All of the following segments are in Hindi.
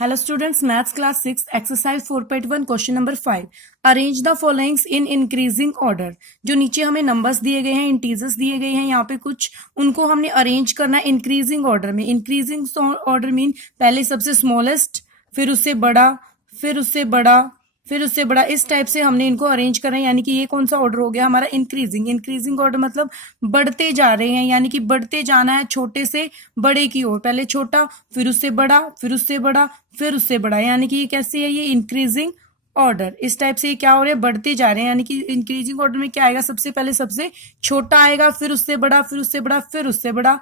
Hello students, maths class 6 exercise 4.1 question number 5 arrange the followings in increasing order. जो नीचे हमें नंबर्स दिए गए हैं, इंटीजर्स दिए गए हैं, यहाँ पे कुछ उनको हमने अरेंज करना है इंक्रीजिंग ऑर्डर में। इंक्रीजिंग ऑर्डर मीन पहले सबसे स्मॉलेस्ट, फिर उससे बड़ा, फिर उससे बड़ा, फिर उससे बड़ा, इस टाइप से हमने इनको अरेंज करना है। यानी कि ये कौन सा ऑर्डर हो गया हमारा? इंक्रीजिंग। इंक्रीजिंग ऑर्डर मतलब बढ़ते जा रहे हैं, यानी कि बढ़ते जाना है छोटे से बड़े की ओर। पहले छोटा, फिर उससे बड़ा, फिर उससे बड़ा, फिर उससे बड़ा, यानी कि ये कैसे है? ये इंक्रीजिंग ऑर्डर। इस टाइप से क्या हो रहा है? बढ़ते जा रहे हैं। यानी कि इंक्रीजिंग ऑर्डर में क्या आएगा? सबसे पहले सबसे छोटा आएगा, फिर उससे बड़ा, फिर उससे बड़ा, फिर उससे बड़ा,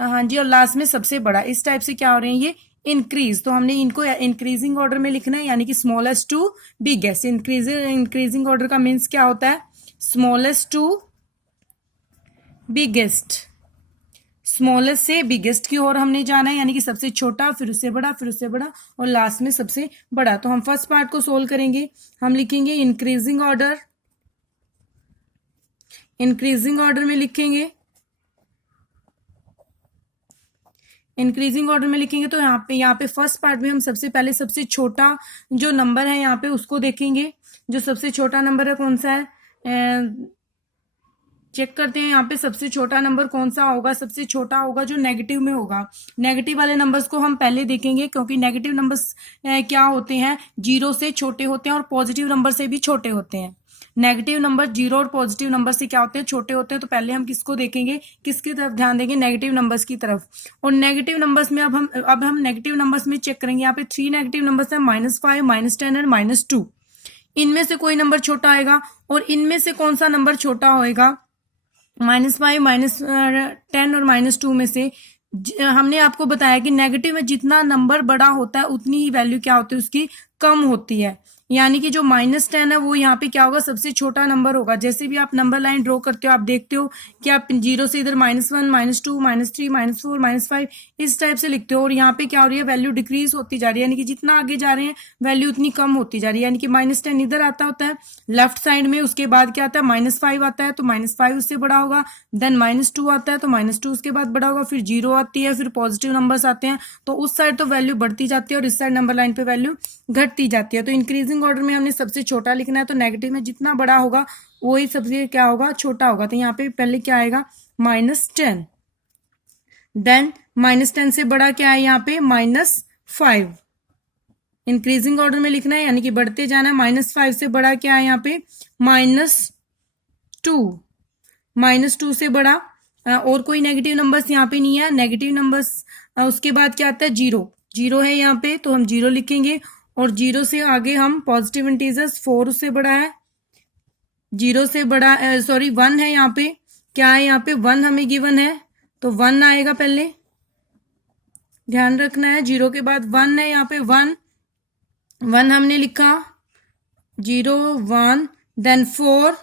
हाँ जी, और लास्ट में सबसे बड़ा। इस टाइप से क्या हो रहे हैं? ये इंक्रीज। तो हमने इनको इंक्रीजिंग ऑर्डर में लिखना है, यानी कि smallest to biggest. Increasing order का मीन्स क्या होता है? Smallest to biggest. स्मॉलेस्ट से बिगेस्ट की ओर हमने जाना है, यानी कि सबसे छोटा, फिर उससे बड़ा, फिर उससे बड़ा, और लास्ट में सबसे बड़ा। तो हम फर्स्ट पार्ट को सोल्व करेंगे। हम लिखेंगे इंक्रीजिंग ऑर्डर। इंक्रीजिंग ऑर्डर में लिखेंगे, इंक्रीजिंग ऑर्डर में लिखेंगे तो यहाँ पे फर्स्ट पार्ट में हम सबसे पहले सबसे छोटा जो नंबर है यहाँ पे उसको देखेंगे। जो सबसे छोटा नंबर है कौन सा है? चेक करते हैं यहाँ पे सबसे छोटा नंबर कौन सा होगा। सबसे छोटा होगा जो नेगेटिव में होगा। नेगेटिव वाले नंबर्स को हम पहले देखेंगे, क्योंकि नेगेटिव नंबर्स क्या होते हैं? जीरो से छोटे होते हैं और पॉजिटिव नंबर से भी छोटे होते हैं। नेगेटिव नंबर जीरो और पॉजिटिव नंबर से क्या होते हैं? छोटे होते हैं। तो पहले हम किसको देखेंगे, किसकी तरफ ध्यान देंगे? नेगेटिव नंबर्स की तरफ। और नेगेटिव नंबर्स में अब हम नेगेटिव नंबर्स में चेक करेंगे। यहाँ पे 3 नेगेटिव नंबर्स है, -5, -10 और -2। इनमें से कोई नंबर छोटा आएगा, और इनमें से कौन सा नंबर छोटा होएगा? -5, -10 और -2 में से हमने आपको बताया कि नेगेटिव में जितना नंबर बड़ा होता है उतनी ही वैल्यू क्या होती है? उसकी कम होती है। यानी कि जो -10 है वो यहाँ पे क्या होगा? सबसे छोटा नंबर होगा। जैसे भी आप नंबर लाइन ड्रॉ करते हो, आप देखते हो कि आप जीरो से इधर -1, -2, -3, -4, -5 इस टाइप से लिखते हो, और यहाँ पे क्या हो रही है? वैल्यू डिक्रीज होती जा रही है। यानी कि जितना आगे जा रहे हैं वैल्यू उतनी कम होती जा रही है। यानी कि -10 इधर आता होता है लेफ्ट साइड में, उसके बाद क्या आता है? -5 आता है, तो -5 उससे बड़ा होगा। देन -2 आता है, तो -2 उसके बाद बड़ा होगा। फिर 0 आती है, फिर पॉजिटिव नंबर्स आते हैं, तो उस साइड तो वैल्यू बढ़ती जाती है और इस साइड नंबर लाइन पे वैल्यू घटती जाती है। तो इंक्रीजिंग ऑर्डर में हमने सबसे छोटा लिखना है, तो नेगेटिव में जितना बड़ा होगा वही सबसे क्या होगा? छोटा होगा। तो यहाँ पे पहले क्या आएगा? -10। देन -10 से बड़ा क्या है? यहाँ पे -5। इंक्रीजिंग ऑर्डर में लिखना है, यानी कि बढ़ते जाना है। -5 से बड़ा क्या है? यहाँ पे -2। -2 से बड़ा और कोई नेगेटिव नंबर्स यहाँ पे नहीं है। नेगेटिव नंबर्स उसके बाद क्या आता है? 0। 0 है यहाँ पे, तो हम 0 लिखेंगे। और 0 से आगे हम पॉजिटिव इंटीजर्स, 4 उससे बड़ा है। 0 से बड़ा 1 है यहाँ पे। क्या है? यहाँ पे 1 हमें गिवन है, तो 1 आएगा पहले, ध्यान रखना है। 0 के बाद 1 है यहाँ पे। 1 हमने लिखा, 0, 1, देन 4,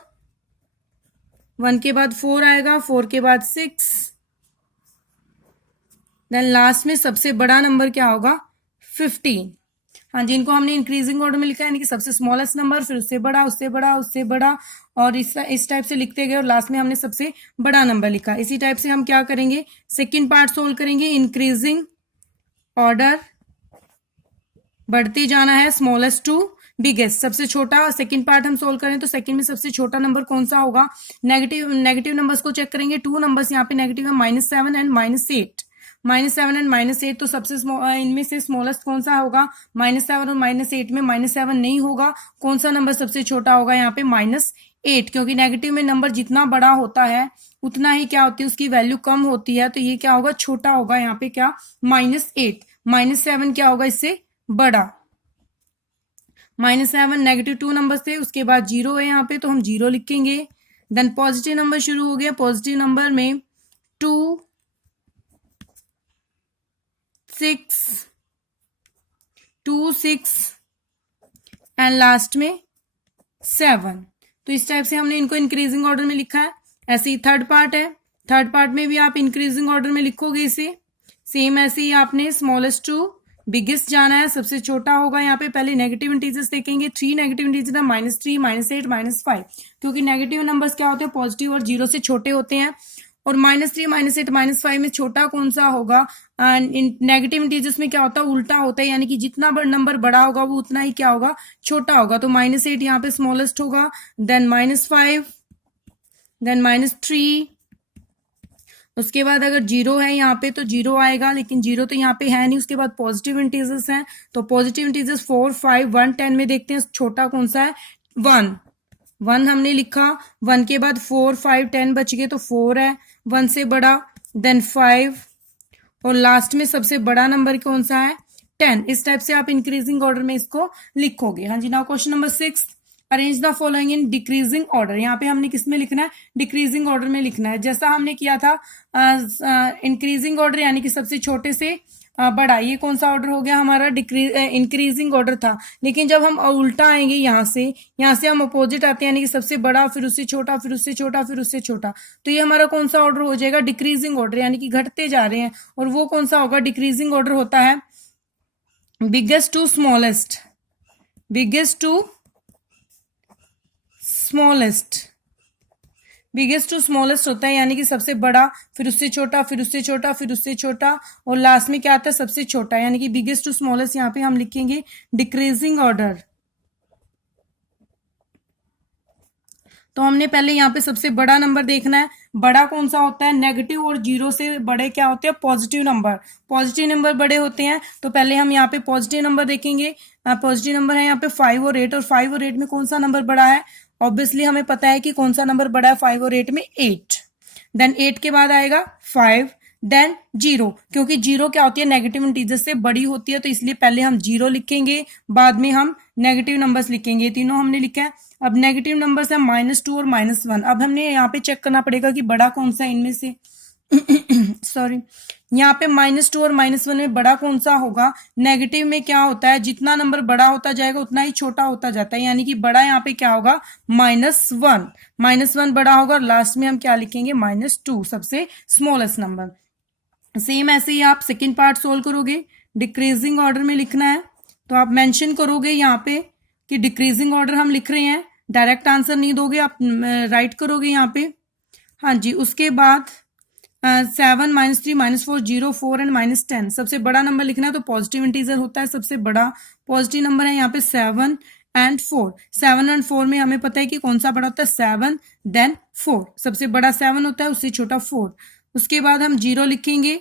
1 के बाद 4 आएगा, 4 के बाद 6, देन लास्ट में सबसे बड़ा नंबर क्या होगा? 15। हाँ जी, इनको हमने इंक्रीजिंग ऑर्डर में लिखा है, यानी कि सबसे स्मॉलेस्ट नंबर, फिर उससे बड़ा, उससे बड़ा, उससे बड़ा, और इस टाइप से लिखते गए, और लास्ट में हमने सबसे बड़ा नंबर लिखा। इसी टाइप से हम क्या करेंगे? सेकेंड पार्ट सोल्व करेंगे। इंक्रीजिंग ऑर्डर, बढ़ते जाना है स्मॉलेस्ट टू बिगेस्ट, सबसे छोटा। सेकंड पार्ट हम सोल्व करें तो सेकंड में सबसे छोटा नंबर कौन सा होगा? नेगेटिव नंबर्स को चेक करेंगे। 2 नंबर्स यहाँ पे नेगेटिव है, -7 एंड -8। -7 एंड -8, तो सबसे इनमें से स्मॉलेस्ट कौन सा होगा? -7 और -8 में -7 नहीं होगा। कौन सा नंबर सबसे छोटा होगा? यहाँ पे -8, क्योंकि नेगेटिव में नंबर जितना बड़ा होता है उतना ही क्या होती है? उसकी वैल्यू कम होती है। तो ये क्या होगा? छोटा होगा। यहाँ पे क्या? -8। -7 क्या होगा? इससे बड़ा। -7 नेगेटिव 2 नंबर थे, उसके बाद 0 है यहाँ पे, तो हम 0 लिखेंगे। देन पॉजिटिव नंबर शुरू हो गया। पॉजिटिव नंबर में 2, 6 एंड लास्ट में 7। तो इस टाइप से हमने इनको इंक्रीजिंग ऑर्डर में लिखा है। ऐसे ही थर्ड पार्ट है। थर्ड पार्ट में भी आप इंक्रीजिंग ऑर्डर में लिखोगे इसे। सेम ऐसे ही आपने स्मॉलेस्ट टू बिगेस्ट जाना है। सबसे छोटा होगा यहाँ पे। पहले नेगेटिव इंटीजर्स देखेंगे। 3 नेगेटिव इंटीजर है, -3, -8, -5, क्योंकि नेगेटिव नंबर्स क्या होते हैं? पॉजिटिव और 0 से छोटे होते हैं। और -3, -8, -5 में छोटा कौन सा होगा? नेगेटिव इंटीजर्स में क्या होता है, उल्टा होता है, यानी कि जितना नंबर बड़ा होगा वो उतना ही क्या होगा, छोटा होगा। तो -8 यहाँ पे स्मॉलेस्ट होगा, देन -5, देन -3, उसके बाद अगर 0 है यहाँ पे तो 0 आएगा, लेकिन 0 तो यहाँ पे है नहीं। उसके बाद पॉजिटिव इंटीजर्स हैं, तो पॉजिटिव इंटीजर्स 4, 5, 1, 10 में देखते हैं छोटा कौन सा है, 1। 1 हमने लिखा, 1 के बाद 4, 5, 10 बच गए, तो 4 है 1 से बड़ा, देन 5, और लास्ट में सबसे बड़ा नंबर कौन सा है, 10। इस टाइप से आप इंक्रीजिंग ऑर्डर में इसको लिखोगे। हाँ जी, now question number 6, arrange the following in decreasing order. यहाँ पे हमने किस में लिखना है, डिक्रीजिंग ऑर्डर में लिखना है, जैसा हमने किया था इंक्रीजिंग ऑर्डर, यानी कि सबसे छोटे से बड़ा। ये कौन सा ऑर्डर हो गया हमारा, इंक्रीजिंग ऑर्डर था। लेकिन जब हम उल्टा आएंगे, यहाँ से हम अपोजिट आते हैं, यानी कि सबसे बड़ा, फिर उससे छोटा, फिर उससे छोटा, फिर उससे छोटा, तो ये हमारा कौन सा ऑर्डर हो जाएगा, डिक्रीजिंग ऑर्डर, यानी कि घटते जा रहे हैं। और वो कौन सा होगा, डिक्रीजिंग ऑर्डर होता है biggest to smallest, biggest to smallest, biggest to smallest होता है, यानी कि सबसे बड़ा, फिर उससे छोटा, फिर उससे छोटा, फिर उससे छोटा, और लास्ट में क्या आता है, सबसे छोटा, यानी कि बिगेस्ट टू स्मॉलेस्ट। यहाँ पे हम लिखेंगे डिक्रीजिंग ऑर्डर। तो हमने पहले यहाँ पे सबसे बड़ा नंबर देखना है, बड़ा कौन सा होता है, नेगेटिव और 0 से बड़े क्या होते हैं, पॉजिटिव नंबर। पॉजिटिव नंबर बड़े होते हैं, तो पहले हम यहाँ पे पॉजिटिव नंबर देखेंगे। पॉजिटिव नंबर है यहाँ पे 5 और 8, और 5 और 8 में कौन सा नंबर बड़ा है, ऑब्वियसली हमें पता है कि कौन सा नंबर बड़ा है 5 और 8 में, 8। देन 8 के बाद आएगा 5, देन 0, क्योंकि 0 क्या होती है, नेगेटिव इंटीजर से बड़ी होती है, तो इसलिए पहले हम 0 लिखेंगे, बाद में हम नेगेटिव नंबर्स लिखेंगे। तीनों हमने लिखा है। अब नेगेटिव नंबर्स है -2 और -1। अब हमने यहाँ पे चेक करना पड़ेगा कि बड़ा कौन सा है इनमें से सॉरी, यहाँ पे -2 और -1 में बड़ा कौन सा होगा। नेगेटिव में क्या होता है, जितना नंबर बड़ा होता जाएगा उतना ही छोटा होता जाता है, यानी कि बड़ा यहाँ पे क्या होगा, -1, -1 बड़ा होगा, और लास्ट में हम क्या लिखेंगे, -2, सबसे स्मॉलेस्ट नंबर। सेम ऐसे ही आप सेकेंड पार्ट सोल्व करोगे, डिक्रीजिंग ऑर्डर में लिखना है, तो आप मेंशन करोगे यहाँ पे कि डिक्रीजिंग ऑर्डर हम लिख रहे हैं, डायरेक्ट आंसर नहीं दोगे, आप राइट करोगे यहाँ पे। हाँ जी, उसके बाद 7, -3, -4, 0, 4 एंड -10, सबसे बड़ा नंबर लिखना है, तो पॉजिटिव इंटीजर होता है सबसे बड़ा। पॉजिटिव नंबर है यहाँ पे 7 एंड 4। 7 एंड 4 में हमें पता है कि कौन सा बड़ा होता है, 7 देन 4, सबसे बड़ा 7 होता है, उससे छोटा 4। उसके बाद हम 0 लिखेंगे,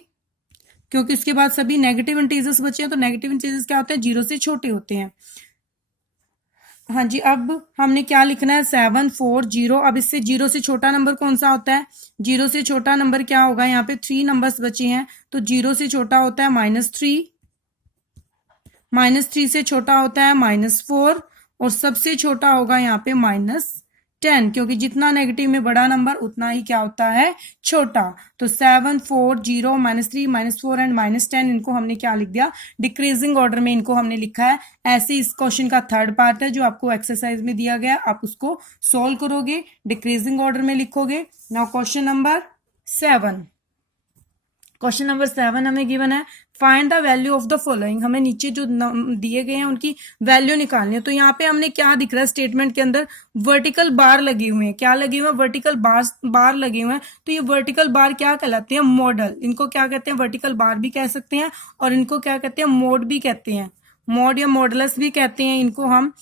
क्योंकि उसके बाद सभी नेगेटिव इंटीजर्स बचे हैं, तो नेगेटिव इंटीजर्स क्या होते हैं, 0 से छोटे होते हैं। हाँ जी, अब हमने क्या लिखना है, 7, 4, 0। अब इससे 0 से छोटा नंबर कौन सा होता है, 0 से छोटा नंबर क्या होगा, यहाँ पे 3 नंबर्स बचे हैं, तो 0 से छोटा होता है -3, -3 से छोटा होता है -4, और सबसे छोटा होगा यहाँ पे -10, क्योंकि जितना नेगेटिव में बड़ा नंबर उतना ही क्या होता है, छोटा। तो 7, 4, 0, -3, -4 एंड -10, इनको हमने क्या लिख दिया, डिक्रीजिंग ऑर्डर में इनको हमने लिखा है। ऐसे इस क्वेश्चन का थर्ड पार्ट है जो आपको एक्सरसाइज में दिया गया, आप उसको सोल्व करोगे, डिक्रीजिंग ऑर्डर में लिखोगे। Now question number 7, question number 7 हमें गिवन है, find the value of the following. हमें नीचे जो दिए गए हैं उनकी वैल्यू निकालनी है। तो यहाँ पे हमने क्या दिख रहा है, स्टेटमेंट के अंदर वर्टिकल बार लगे हुए हैं। क्या लगे हुए हैं, वर्टिकल बार लगे हुए हैं। तो ये वर्टिकल बार क्या कहलाते हैं, मॉडल। इनको क्या कहते हैं, वर्टिकल बार भी कह सकते हैं, और इनको क्या कहते हैं, मोड भी कहते हैं, मोड या मॉडलस भी कहते हैं इनको हम।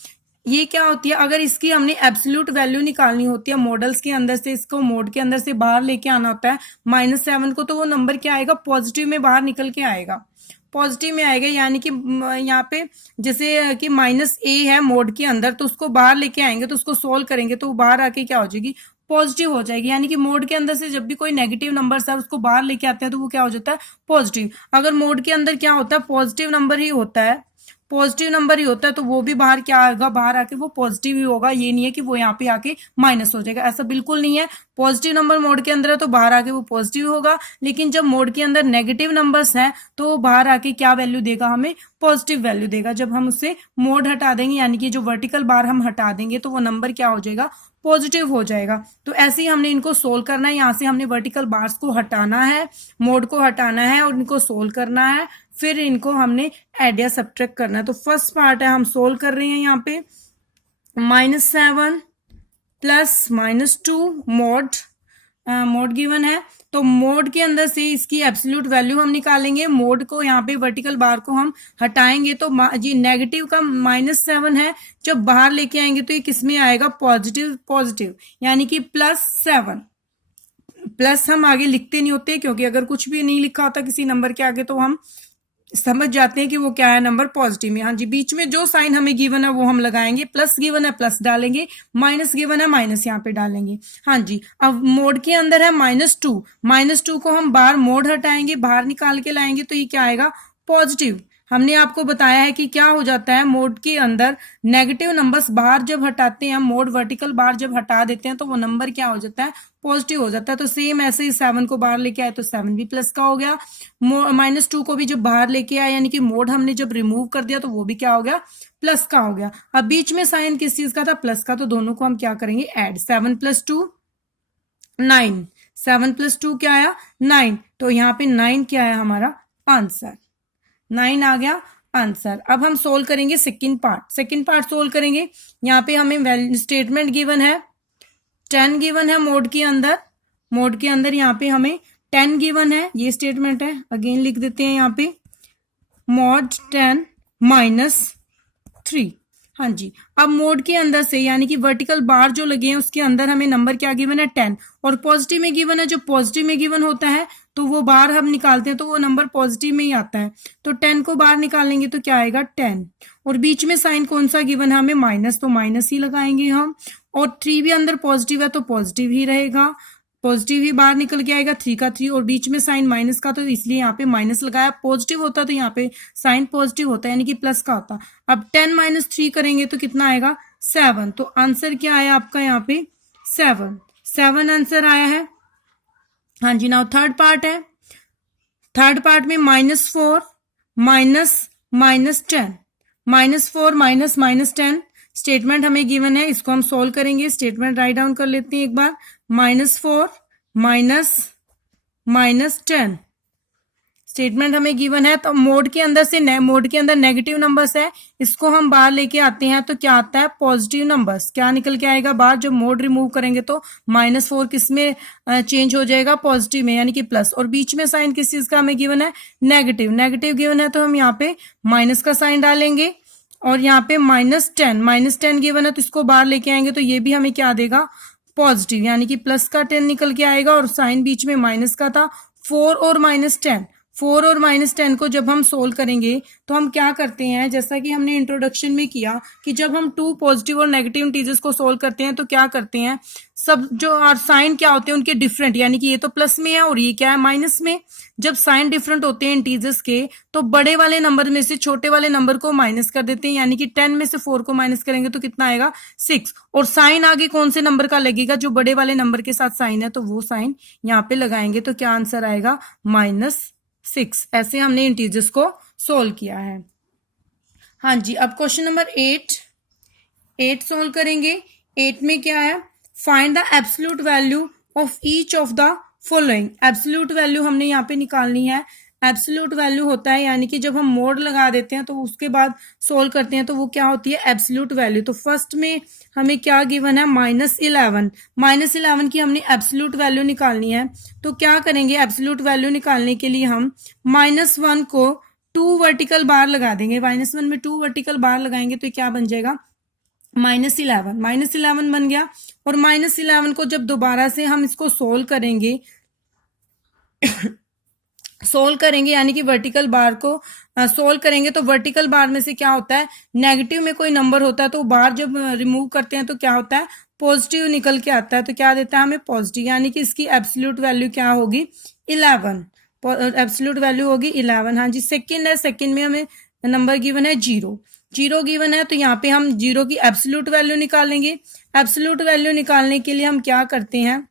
ये क्या होती है, अगर इसकी हमने एब्सोल्यूट वैल्यू निकालनी होती है मॉडल्स के अंदर से, इसको मोड के अंदर से बाहर लेके आना होता है -7 को, तो वो नंबर क्या आएगा, पॉजिटिव में बाहर निकल के आएगा, पॉजिटिव में आएगा। यानी कि यहाँ पे जैसे कि -a है मोड के अंदर, तो उसको बाहर लेके आएंगे, तो उसको सोल्व करेंगे तो वो बाहर आके क्या हो जाएगी, पॉजिटिव हो जाएगी। यानी कि मोड के अंदर से जब भी कोई नेगेटिव नंबर है उसको बाहर लेके आते हैं तो वो क्या हो जाता है, पॉजिटिव। अगर मोड के अंदर क्या होता है, पॉजिटिव नंबर ही होता है, पॉजिटिव नंबर ही होता है, तो वो भी बाहर क्या आएगा, बाहर आके वो पॉजिटिव ही होगा। ये नहीं है कि वो यहाँ पे आके माइनस हो जाएगा, ऐसा बिल्कुल नहीं है। पॉजिटिव नंबर मोड के अंदर है तो बाहर आके वो पॉजिटिव होगा, लेकिन जब मोड के अंदर नेगेटिव नंबर्स हैं तो वो बाहर आके क्या वैल्यू देगा, हमें पॉजिटिव वैल्यू देगा। जब हम उससे मोड हटा देंगे, यानी कि जो वर्टिकल बार हम हटा देंगे, तो वो नंबर क्या हो जाएगा, पॉजिटिव हो जाएगा। तो ऐसे ही हमने इनको सोल्व करना है। यहाँ से हमने वर्टिकल बार्स को हटाना है, मोड को हटाना है, और इनको सोल्व करना है। फिर इनको हमने एड या सब्ट्रैक्ट करना है। तो फर्स्ट पार्ट है, हम सोल्व कर रहे हैं यहाँ पे, -7 + -2 मोड मोड गिवन है, तो मोड के अंदर से इसकी एब्सोल्यूट वैल्यू हम निकालेंगे। मोड को यहाँ पे वर्टिकल बार को हम हटाएंगे तो जी नेगेटिव का -7 है, जब बाहर लेके आएंगे तो ये किसमें आएगा, पॉजिटिव पॉजिटिव, यानी कि +7। प्लस हम आगे लिखते नहीं होते, क्योंकि अगर कुछ भी नहीं लिखा होता किसी नंबर के आगे तो हम समझ जाते हैं कि वो क्या है, नंबर पॉजिटिव में। हाँ जी, बीच में जो साइन हमें गिवन है वो हम लगाएंगे, प्लस गिवन है प्लस डालेंगे, माइनस गिवन है माइनस यहाँ पे डालेंगे। हाँ जी, अब मोड के अंदर है -2, -2 को हम बाहर मोड हटाएंगे, बाहर निकाल के लाएंगे तो ये क्या आएगा, पॉजिटिव। हमने आपको बताया है कि क्या हो जाता है मोड के अंदर, नेगेटिव नंबर्स बाहर जब हटाते हैं, मोड वर्टिकल बार जब हटा देते हैं तो वो नंबर क्या हो जाता है, पॉजिटिव हो जाता है। तो सेम ऐसे ही 7 को बाहर लेके आए तो 7 भी प्लस का हो गया, -2 को भी जब बाहर लेके आए यानी कि मोड हमने जब रिमूव कर दिया तो वो भी क्या हो गया, प्लस का हो गया। अब बीच में साइन किस चीज का था, प्लस का, तो दोनों को हम क्या करेंगे, ऐड। 7 + 2 9, 7 + 2 क्या आया, 9, तो यहाँ पे 9 क्या है हमारा आंसर, 9 आ गया आंसर। अब हम सोल्व करेंगे second part. Second part solve करेंगे, यहाँ पे हमें स्टेटमेंट गिवन है 10 गिवन है मोड के अंदर, मोड के अंदर यहाँ पे हमें 10 गिवन है, ये स्टेटमेंट है। अगेन लिख देते हैं यहाँ पे mod 10 -3। हाँ जी, अब मोड के अंदर से यानी कि वर्टिकल बार जो लगे हैं उसके अंदर हमें नंबर क्या गिवन है, 10, और पॉजिटिव में गिवन है। जो पॉजिटिव में गिवन होता है तो वो बार हम निकालते हैं तो वो नंबर पॉजिटिव में ही आता है, तो 10 को बाहर निकालेंगे तो क्या आएगा, 10, और बीच में साइन कौन सा गिवन है हमें, माइनस, तो माइनस ही लगाएंगे हम, और 3 भी अंदर पॉजिटिव है तो पॉजिटिव ही रहेगा, पॉजिटिव ही बाहर निकल के आएगा, 3 का 3, और बीच में साइन माइनस का तो इसलिए यहाँ पे माइनस लगाया। पॉजिटिव होता तो यहाँ पे साइन पॉजिटिव होता यानी कि प्लस का होता। अब 10 - 3 करेंगे तो कितना आएगा, 7, तो आंसर क्या आया आपका यहाँ पे, 7 आंसर आया है। हाँ जी, नाउ थर्ड पार्ट है। थर्ड पार्ट में -4 -10, -4 -10 स्टेटमेंट हमें गिवन है, इसको हम सोल्व करेंगे। स्टेटमेंट राइट डाउन कर लेते हैं एक बार, -4 -10 स्टेटमेंट हमें गिवन है। तो मोड के अंदर से मोड के अंदर नेगेटिव नंबर्स है, इसको हम बाहर लेके आते हैं तो क्या आता है, पॉजिटिव नंबर्स। क्या निकल के आएगा बाहर, जब मोड रिमूव करेंगे तो -4 किस में चेंज हो जाएगा, पॉजिटिव में, यानी कि प्लस, और बीच में साइन किस चीज का हमें गिवन है, नेगेटिव। नेगेटिव गिवन है तो हम यहाँ पे माइनस का साइन डालेंगे, और यहाँ पे -10 गिवन है तो इसको बाहर लेके आएंगे तो ये भी हमें क्या देगा, पॉजिटिव, यानी कि प्लस का 10 निकल के आएगा, और साइन बीच में माइनस का था। 4 और -10, 4 और -10 को जब हम सोल्व करेंगे तो हम क्या करते हैं, जैसा कि हमने इंट्रोडक्शन में किया कि जब हम 2 पॉजिटिव और नेगेटिव इंटीजर्स को सोल्व करते हैं तो क्या करते हैं, सब जो और साइन क्या होते हैं उनके डिफरेंट, यानी कि ये तो प्लस में है और ये क्या है, माइनस में। जब साइन डिफरेंट होते हैं इंटीजर्स के तो बड़े वाले नंबर में से छोटे वाले नंबर को माइनस कर देते हैं, यानी कि 10 में से 4 को माइनस करेंगे तो कितना आएगा, 6, और साइन आगे कौन से नंबर का लगेगा, जो बड़े वाले नंबर के साथ साइन है तो वो साइन यहाँ पे लगाएंगे, तो क्या आंसर आएगा, -6। ऐसे हमने इंटीजर्स को सोल्व किया है। हाँ जी, अब क्वेश्चन नंबर 8 सोल्व करेंगे। 8 में क्या है, find the absolute value of each of the following. Absolute value हमने यहाँ पे निकालनी है। एब्सोल्यूट वैल्यू होता है यानी कि जब हम मोड लगा देते हैं तो उसके बाद सोल्व करते हैं तो वो क्या होती है, एब्सोल्यूट वैल्यू। तो फर्स्ट में हमें क्या गिवन है, -11, -11 की हमने एब्सोल्यूट वैल्यू निकालनी है। तो क्या करेंगे, एब्सोल्यूट वैल्यू निकालने के लिए हम -1 को 2 वर्टिकल बार लगा देंगे। -1 में 2 वर्टिकल बार लगाएंगे तो क्या बन जाएगा, -11 बन गया। और -11 को जब दोबारा से हम इसको सोल्व करेंगे सोल्व करेंगे यानी कि वर्टिकल बार को सोल्व करेंगे तो वर्टिकल बार में से क्या होता है, नेगेटिव में कोई नंबर होता है तो बार जब रिमूव करते हैं तो क्या होता है, पॉजिटिव निकल के आता है। तो क्या देता है हमें, पॉजिटिव, यानी कि इसकी एब्सोल्यूट वैल्यू क्या होगी, 11, एब्सोल्यूट वैल्यू होगी 11। हाँ जी, सेकंड है, सेकंड में हमें नंबर गिवन है 0 गिवन है, तो यहाँ पे हम 0 की एब्सोल्यूट वैल्यू निकालेंगे। एब्सोल्यूट वैल्यू निकालने के लिए हम क्या करते हैं,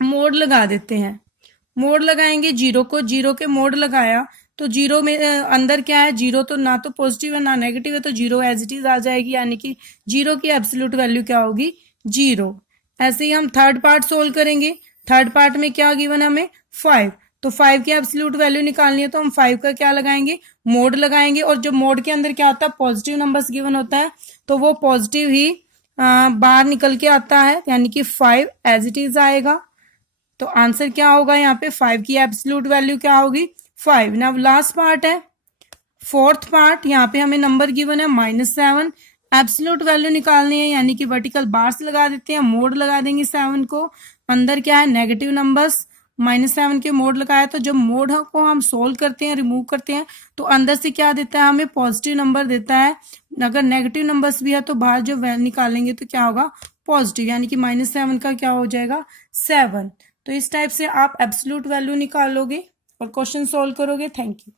मोड लगा देते हैं। मोड लगाएंगे 0 को, 0 के मोड लगाया तो 0 में अंदर क्या है, 0 तो ना तो पॉजिटिव है ना नेगेटिव है, तो 0 एज इट इज आ जाएगी, यानी कि 0 की एब्सोल्यूट वैल्यू क्या होगी, 0। ऐसे ही हम थर्ड पार्ट सोल्व करेंगे। थर्ड पार्ट में क्या गिवन है हमें, 5, तो 5 की एब्सोल्यूट वैल्यू निकालनी है तो हम 5 का क्या लगाएंगे, मोड लगाएंगे। और जब मोड के अंदर क्या होता है, पॉजिटिव नंबर्स गिवन होता है तो वो पॉजिटिव ही बाहर निकल के आता है, यानी कि 5 एज इट इज आएगा। तो आंसर क्या होगा यहाँ पे 5 की एब्सोल्यूट वैल्यू क्या होगी 5। नाउ लास्ट पार्ट है फोर्थ पार्ट, यहाँ पे हमें नंबर गिवन है -7, एब्सोल्यूट वैल्यू निकालनी है यानी कि वर्टिकल बार्स लगा देते हैं, मोड लगा देंगे 7 को, अंदर क्या है नेगेटिव नंबर्स, -7 के मोड लगाया तो जब मोड को हम सोल्व करते हैं रिमूव करते हैं तो अंदर से क्या देता है हमें पॉजिटिव नंबर देता है। अगर नेगेटिव नंबर्स भी है तो बाहर जो वैल्यू निकालेंगे तो क्या होगा पॉजिटिव, यानी कि -7 का क्या हो जाएगा 7। तो इस टाइप से आप एब्सोल्यूट वैल्यू निकालोगे और क्वेश्चन सोल्व करोगे। Thank you.